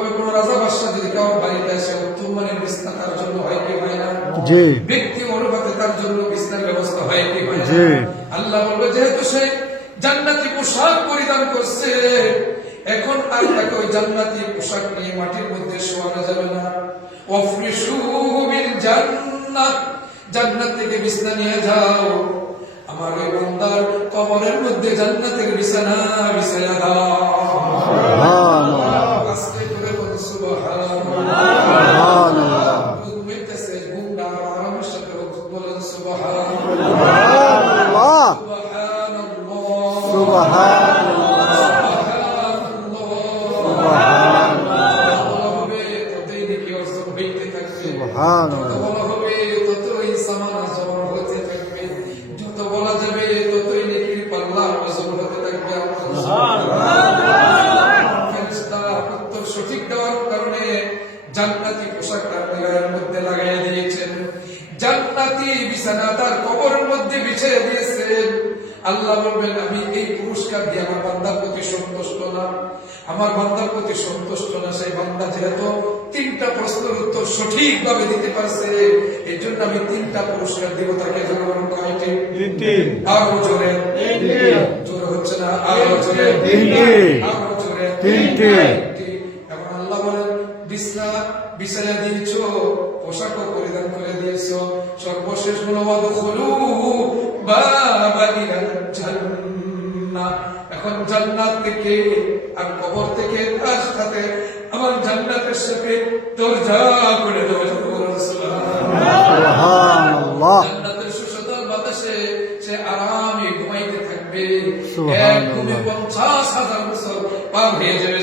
ভাবে কোন রাজা বাদশাহ যদি কারো বাড়িতে আসে উত্তম মানের বিছানা তার জন্য হয় কি হয় না? জি। ব্যক্তি অনুপাতে তার জন্য বিছানার ব্যবস্থা হয় কি হয় না? জি। আল্লাহ বলবে যেহেতু সে জান্নাতি পোশাক পরিধান করছে, এখন আর তাকে ওই জান্নাতি পোশাক নিয়ে মাটির মধ্যে শোয়ানো যাবে না। ওয়াফরিশুহু বিল জান্নাত, জান্নাত থেকে বিছানা নিয়ে যাও, আমার ওই বান্দার কবরের মধ্যে জান্নাতের বিছানা বিছায়া দাও। সুবহানাল্লাহ। আস্তে করে বল সুবহানাল্লাহ। সুবহানাল্লাহ। ঘুমাইতেছে, ঘুম না আরামের সাথে বলেন সুবহানাল্লাহ। সুবহানাল্লাহ। সুবহানাল্লাহ। যত বলা যাবে ততই নেকির পাল্লা ওজন হতে থাকবে। ফেরেশতারা উত্তর সঠিক দেওয়ার কারণে জান্নাতি পোশাক তার গায়ের মধ্যে লাগাইয়া দিয়েছেন, জান্নাতি বিছানা তার কবরের মধ্যে বিছিয়ে দিয়েছেন। আল্লাহ বলবেন আমি এই পুরস্কার দিয়ে আমার বান্দার প্রতি সন্তুষ্ট না, আমার বান্দার প্রতি সন্তুষ্ট না। সেই বান্দা যেহেতু 3টা প্রশ্নের উত্তর সঠিক ভাবে দিতে পারছে, এই জন্য আমি 3টা পুরস্কার দিব তাকে। জনগণ কয়টি? 3টি। আরো জোরে। 3টি। জোরে হচ্ছে না, আরো জোরে। 3টি। আরো জোরে। 3টি। এখন আল্লাহ বলেন বিছানা বিছাইয়া দিয়েছো, পোশাকও পরিধান করে দিয়েছো, সর্বশেষ হলো ওয়াদখুলুহু বাবা ইলাল জান্নাহ। এখন জান্নাত থেকে আর কবর থেকে তার সাথে আমার জান্নাতের সাথে দরজা করে দেওয়া হবে। সুবহানাল্লাহ। জান্নাতের সুশীতল বাতাসে সে আরামে ঘুমাইতে থাকবে। এক ঘুমে 50,000 বছর পার হয়ে যাবে।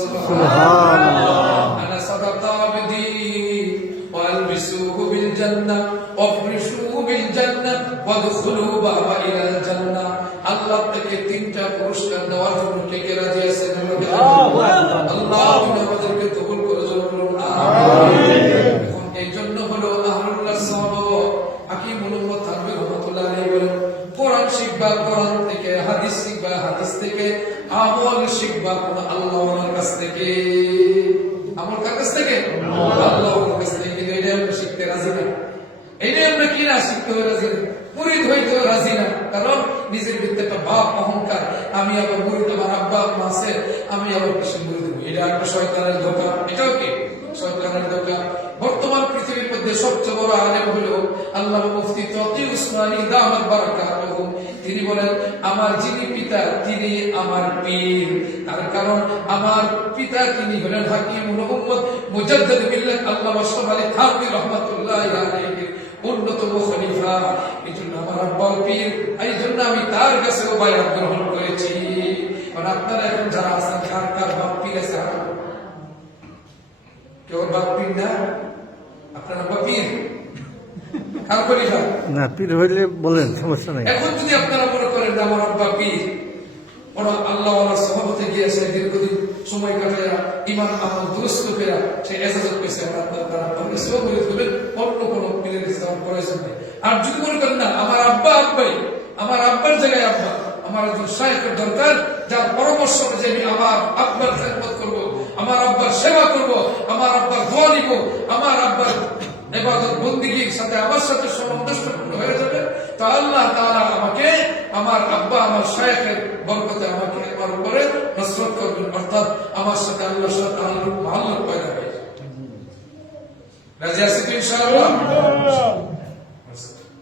সুবহানাল্লাহ। আনা সাদাতা আবদি ওয়ালবিসুহু বিল জান্নাহ ওয়াফরিশুহু বিল জান্নাহ ওয়াদখুলু বাবা ইলাল জান্নাহ। আল্লাহ থেকে 3টা পুরস্কার দেওয়ার জন্য কে কে রাজি আছেন? আল্লাহ আমাদেরকে কবুল করে বলুন আমিন। এখন এই জন্য হলো আহলুল্লাহ সাহাবা হাকিমুল উম্মাত তানবীর রাহমাতুল্লাহ আলাইহি বলেন, কোরআন শিখবা কোরআন থেকে, হাদিস শিখবা হাদিস থেকে, আমল শিখবা আল্লাহর কাছ থেকে। আমল কার কাছ থেকে? আল্লাহর কাছ থেকে। এটা আমরা শিখতে রাজি না, এইটাই আমরা কি না শিখতে রাজি না, মুরিদ হইতে রাজি না। কারণ নিজের ভিতরে একটা ভাব অহংকার, আমি আবার মুরিদ, আমার আব্বা আম্মা আছে, আমি আবার কিছু মুরিদ হই। এটা একটা শয়তানের ধোঁকা। এটাও কি শয়তানের ধোঁকা। বর্তমান পৃথিবীর মধ্যে সবচেয়ে বড় আলেম হলো আল্লামা মুফতি তকি উসমানী দামাত বারাকাতুহু। তিনি বলেন আমার যিনি পিতা তিনি আমার পীর, তার কারণ আমার পিতা তিনি হলেন হাকিমুল উম্মত মুজাদ্দিদ মিল্লাত আল্লামা আশরাফ আলী থানভী রাহমাতুল্লাহি আলাইহি অন্যতম খলিফা। এই জন্য আমার আব্বা পীর, এই জন্য আমি তার কাছেও বায়াত গ্রহণ করেছি। আর আপনারা এখন যারা আছেন কার কার বাপ পীর আছে? কেউ বাপ পীর না? আপনার আব্বা পীর? কার খলিফা? না, পীর হইলে বলেন, সমস্যা নাই। এখন যদি আপনারা মনে করেন যে আমার আব্বা পীর, ওরা আল্লাহ ওয়ালার সহবতে গিয়েছে, দীর্ঘদিন সময় কাটায়া ইমান আমল দুরুস্ত পেরা সে এজাজত পেয়েছে, আপনার তারা সেও বলে দেবেন, অন্য কোনো পীরের ইসলাম প্রয়োজন নেই। আর যদি মনে করেন না আমার আব্বা আব্বাই, আমার আব্বার জায়গায় আব্বা, আমার একজন শায়েখের দরকার যার পরামর্শ অনুযায়ী আমি আমার আব্বার খেদমত করবো, আমার আব্বার সেবা করবো, আমার আব্বার দোয়া নিব, আমার আব্বার ইবাদত বন্দেগীর সাথে আমার সাথে সামঞ্জস্যপূর্ণ হয়ে যাবে, তা আল্লাহ তাআলা আমাকে আমার আব্বা আমার শায়েখের বরকতে আমাকে আমার উপরে নসরত করবেন, অর্থাৎ আমার সাথে আল্লাহর সাথে তাআল্লুক মহব্বত পয়দা হবে। রাজি আছি তো ইনশাআল্লাহ?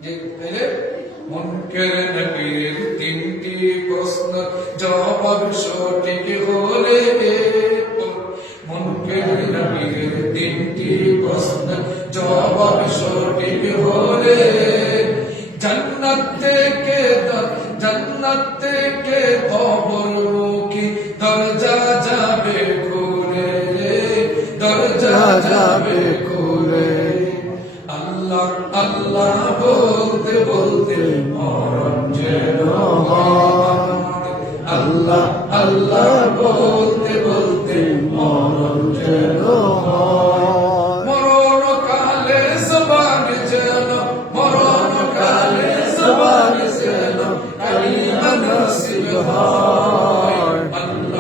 যে তাহলে মুনকার নবীর 3টি প্রশ্ন জবাব সঠিক হলে, মুনকার নবীর 3টি প্রশ্ন জবাব সঠিক হলে, জান্নাত থেকে কবরমুখী দরজা যাবে খুলে, দরজা যাবে খুলে। আল্লাহ আল্লাহ বলতে বলতে মরণ যেন হয়, আল্লাহ আল্লাহ